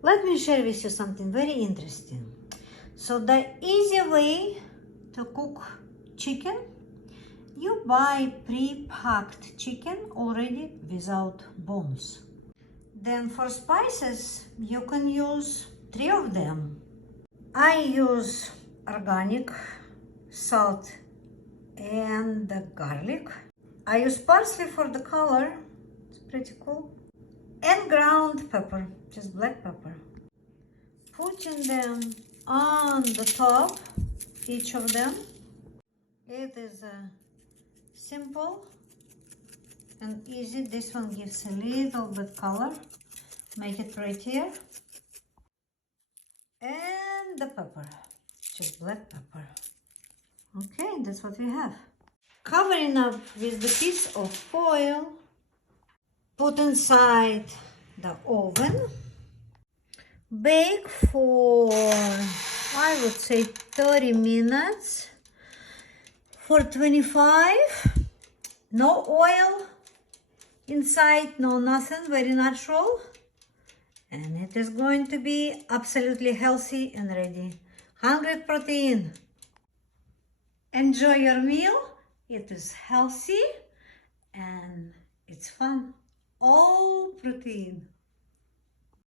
Let me share with you something very interesting. So the easy way to cook chicken, you buy pre-packed chicken already without bones. Then for spices, you can use 3 of them. I use organic salt and the garlic. I use parsley for the color, it's pretty cool. And ground pepper, just black pepper. Putting them on the top, each of them. It is simple and easy. This one gives a little bit color, make it prettier. And the pepper, just black pepper. Okay, that's what we have. Covering up with the piece of foil, put inside the oven. Bake for, I would say, 30 minutes. For 25, no oil inside, no nothing, very natural. And it is going to be absolutely healthy and ready. 100 protein. Enjoy your meal. It is healthy and it's fun. All protein.